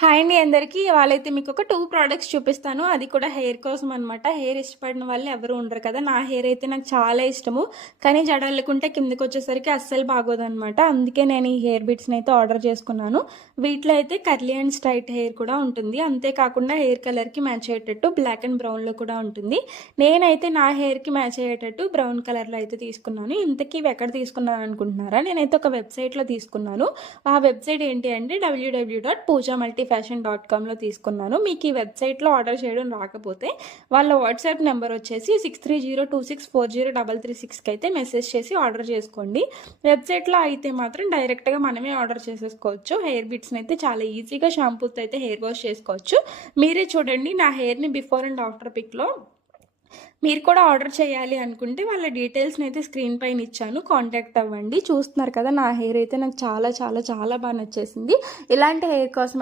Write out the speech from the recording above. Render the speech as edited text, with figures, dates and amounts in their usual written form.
Hi అండి అందరికీ. ఇవాళైతే మీకు ఒక 2 ప్రొడక్ట్స్ చూపిస్తాను. అది కూడా హెయిర్ కోసం అనమాట. హెయిర్ ఇష్టపడిన వాళ్ళు ఎవరు ఉండరు కదా! నా హెయిర్ అయితే నాకు చాలా ఇష్టము. కానీ జడ అల్లుకుంటే కిందకొచ్చేసరికి అస్సలు బాగోదనమాట. అందుకే నేను ఈ హెయిర్ బిట్స్‌ని అయితే ఆర్డర్ చేసుకున్నాను. వీటిలో అయితే కర్లీ అండ్ స్ట్రైట్ హెయిర్ కూడా ఉంటుంది. అంతేకాకుండా హెయిర్ కలర్‌కి మ్యాచ్ అయ్యేటట్టు బ్లాక్ అండ్ బ్రౌన్‌లో కూడా ఉంటుంది. నేనైతే నా హెయిర్‌కి మ్యాచ్ అయ్యేటట్టు బ్రౌన్ కలర్‌లో అయితే తీసుకున్నాను. ఇంతకీ ఇవి ఎక్కడ తీసుకున్నాను అనుకుంటున్నారా? నేనైతే ఒక వెబ్‌సైట్‌లో తీసుకున్నాను. ఆ వెబ్‌సైట్ ఏంటి అంటే www.poojaMultifashion.comలో తీసుకున్నాను. మీకు ఈ వెబ్‌సైట్‌లో ఆర్డర్ చేయడం రాకపోతే వాళ్ళ వాట్సాప్ నెంబర్ వచ్చేసి 6302640336కి అయితే మెసేజ్ చేసి ఆర్డర్ చేసుకోండి. వెబ్‌సైట్‌లో అయితే మాత్రం డైరెక్ట్‌గా మనమే ఆర్డర్ చేసేసుకోవచ్చు. హెయిర్ బిట్స్‌ని అయితే చాలా ఈజీగా షాంపూతో అయితే హెయిర్ వాష్ చేసుకోవచ్చు. మీరే చూడండి నా హెయిర్‌ని బిఫోర్ అండ్ ఆఫ్టర్ పిక్‌లో. మీరు కూడా ఆర్డర్ చేయాలి అనుకుంటే వాళ్ళ డీటెయిల్స్ని అయితే స్క్రీన్ పైన ఇచ్చాను, కాంటాక్ట్ అవ్వండి. చూస్తున్నారు కదా నా హెయిర్ అయితే నాకు చాలా చాలా చాలా బాగా నచ్చేసింది. ఇలాంటి హెయిర్ కోసం